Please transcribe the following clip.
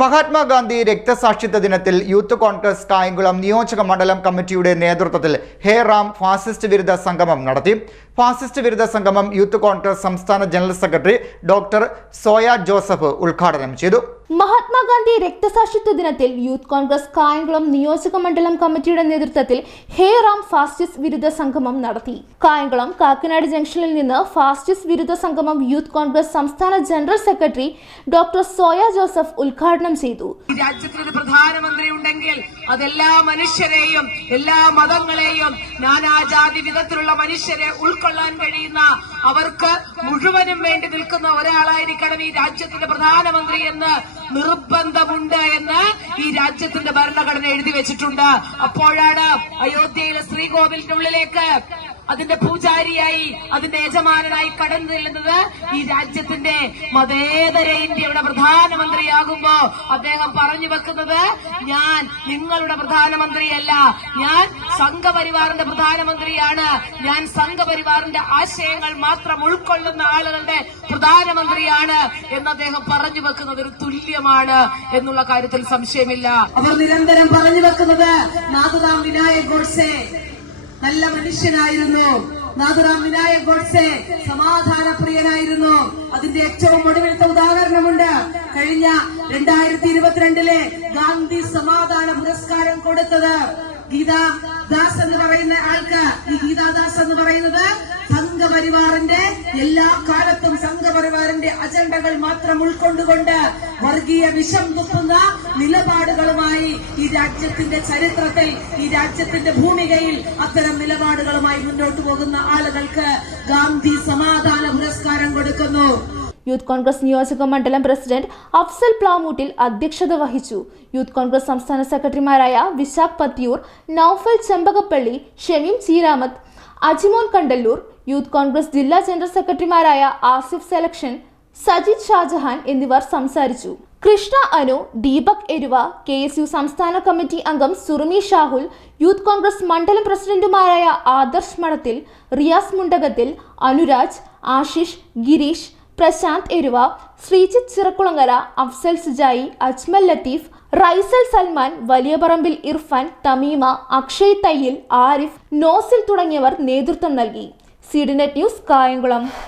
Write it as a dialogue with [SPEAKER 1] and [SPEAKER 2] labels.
[SPEAKER 1] മഹാത്മാഗാന്ധി രക്തസാക്ഷിത്വ ദിനത്തിൽ യൂത്ത് കോൺഗ്രസ് കായംകുളം നിയോജക മണ്ഡലം കമ്മിറ്റിയുടെ നേതൃത്വത്തിൽ ഹേ റാം ഫാസിസ്റ്റ് വിരുദ്ധ സംഗമം നടത്തി. ഫാസിസ്റ്റ് വിരുദ്ധ സംഗമം യൂത്ത് കോൺഗ്രസ് സംസ്ഥാന general secretary doctor Soya Joseph ഉദ്ഘാടനം ചെയ്തു.
[SPEAKER 2] മഹാത്മാഗാന്ധി രക്തസാക്ഷിത്വ ദിനത്തിൽ യൂത്ത് കോൺഗ്രസ് കായംകുളം നിയോജക മണ്ഡലം കമ്മിറ്റിയുടെ നേതൃത്വത്തിൽ ഹേ റാം ഫാസ്റ്റിസ്റ്റ് വിരുദ്ധ സംഗമം നടത്തി. കായംകുളം കാക്കനാട് ജംഗ്ഷനിൽ നിന്ന് ഫാസ്റ്റിസ്റ്റ് വിരുദ്ധ സംഗമം യൂത്ത് കോൺഗ്രസ് സംസ്ഥാന general secretary doctor Soya Joseph ഉദ്ഘാടനം ചെയ്തു.
[SPEAKER 3] പ്രധാനമന്ത്രി ഉണ്ടെങ്കിൽ അതെല്ലാ മനുഷ്യരെയും എല്ലാ മതങ്ങളെയും നാനാജാതി വിധത്തിലുള്ള മനുഷ്യരെ ഉൾക്കൊള്ളാൻ കഴിയുന്ന അവർക്ക് മുഴുവനും വേണ്ടി നിൽക്കുന്ന ഒരാളായിരിക്കണം ഈ രാജ്യത്തിന്റെ പ്രധാനമന്ത്രി എന്ന് നിർബന്ധമുണ്ട് എന്ന് ഈ രാജ്യത്തിന്റെ ഭരണഘടന എഴുതി വെച്ചിട്ടുണ്ട്. അപ്പോഴാണ് അയോധ്യയിലെ ശ്രീകോവിലിന്റെ ഉള്ളിലേക്ക് അതിന്റെ പൂജാരിയായി അതിന്റെ യജമാനായി കടന്നു ചെല്ലുന്നത് ഈ രാജ്യത്തിന്റെ മതേതര ഇന്ത്യയുടെ പ്രധാനമന്ത്രിയാകുമ്പോ അദ്ദേഹം പറഞ്ഞു വെക്കുന്നത് ഞാൻ നിങ്ങളുടെ പ്രധാനമന്ത്രിയല്ല. ഞാൻ സംഘപരിവാറിന്റെ പ്രധാനമന്ത്രിയാണ്. ഞാൻ സംഘപരിവാറിന്റെ ആശയങ്ങൾ മാത്രം ഉൾക്കൊള്ളുന്ന ആളുകളുടെ പ്രധാനമന്ത്രിയാണ്. എന്ന് അദ്ദേഹം പറഞ്ഞു വെക്കുന്നത് ഒരു തുല്യമാണ് എന്നുള്ള കാര്യത്തിൽ സംശയമില്ല. അവർ നിരന്തരം പറഞ്ഞു വെക്കുന്നത് നാഥദാം വിനായക് ഗോഡ്സെ നല്ല മനുഷ്യനായിരുന്നു. നാഥുറാം വിനായക് ഗോഡ്സെ സമാധാന പ്രിയനായിരുന്നു അതിന്റെ ഏറ്റവും ഒടുവിലത്തെ ഉദാഹരണമുണ്ട്. കഴിഞ്ഞ രണ്ടായിരത്തി ഇരുപത്തിരണ്ടിലെ ഗാന്ധി സമാധാന പുരസ്കാരം കൊടുത്തത് ഗീതാ ദാസ് എന്ന് പറയുന്ന ആൾക്ക്. ഈ ഗീതാദാസ് എന്ന് പറയുന്നത് സംഘപരിവാറിന്റെ എല്ലാ കാലത്തും സംഘപരിവാറിന്റെ അജണ്ടകൾ മാത്രം ഉൾക്കൊണ്ടുകൊണ്ട് വർഗീയ വിഷം തുപ്പുന്ന നിലപാടുകളുമായി ഈ രാജ്യത്തിന്റെ ചരിത്രത്തിൽ ഈ രാജ്യത്തിന്റെ ഭൂമികയിൽ അത്തരം നിലപാടുകളുമായി മുന്നോട്ട് പോകുന്ന ആളുകൾക്ക് ഗാന്ധി സമാധാന പുരസ്കാരം കൊടുക്കുന്നു.
[SPEAKER 2] യൂത്ത് കോൺഗ്രസ് നിയോജക മണ്ഡലം പ്രസിഡന്റ് അഫ്സൽ പ്ലാമൂട്ടിൽ അധ്യക്ഷത വഹിച്ചു. യൂത്ത് കോൺഗ്രസ് സംസ്ഥാന സെക്രട്ടറിമാരായ വിശാഖ് പത്തിയൂർ നൌഫൽ ചെമ്പകപ്പള്ളി ഷമീം ചീരാമത്ത് അജിമോൻ കണ്ടല്ലൂർ യൂത്ത് കോൺഗ്രസ് ജില്ലാ ജനറൽ സെക്രട്ടറിമാരായ ആസിഫ് സെലക്ഷൻ സജിത് ഷാജഹാൻ എന്നിവർ സംസാരിച്ചു. Krishna Anu Deepak Eruva K S U സംസ്ഥാന കമ്മിറ്റി അംഗം സുറുമി ഷാഹുൽ യൂത്ത് കോൺഗ്രസ് മണ്ഡലം പ്രസിഡന്റുമാരായ ആദർശ് മഠത്തിൽ റിയാസ് മുണ്ടകത്തിൽ അനുരാജ് ആശിഷ് ഗിരീഷ് പ്രശാന്ത് എരുവ ശ്രീജിത്ത് ചിറക്കുളങ്ങര അഫ്സൽ സുജായി അജ്മൽ ലത്തീഫ് റൈസൽ സൽമാൻ വലിയപറമ്പിൽ ഇർഫാൻ തമീമ അക്ഷയ് തയ്യിൽ ആരിഫ് നോസിൽ തുടങ്ങിയവർ നേതൃത്വം നൽകി. CDNet news Kayamkulam.